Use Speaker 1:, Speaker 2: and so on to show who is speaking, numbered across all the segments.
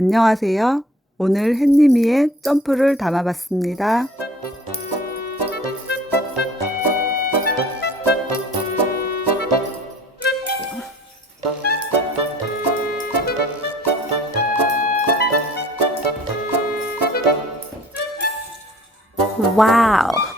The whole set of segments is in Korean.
Speaker 1: 안녕하세요. 오늘 햇님이의 점프를 담아봤습니다.
Speaker 2: 와우.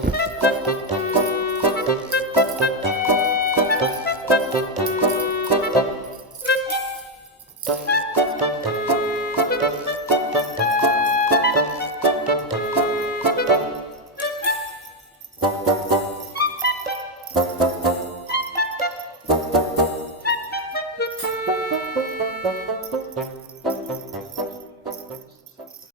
Speaker 2: Thank you.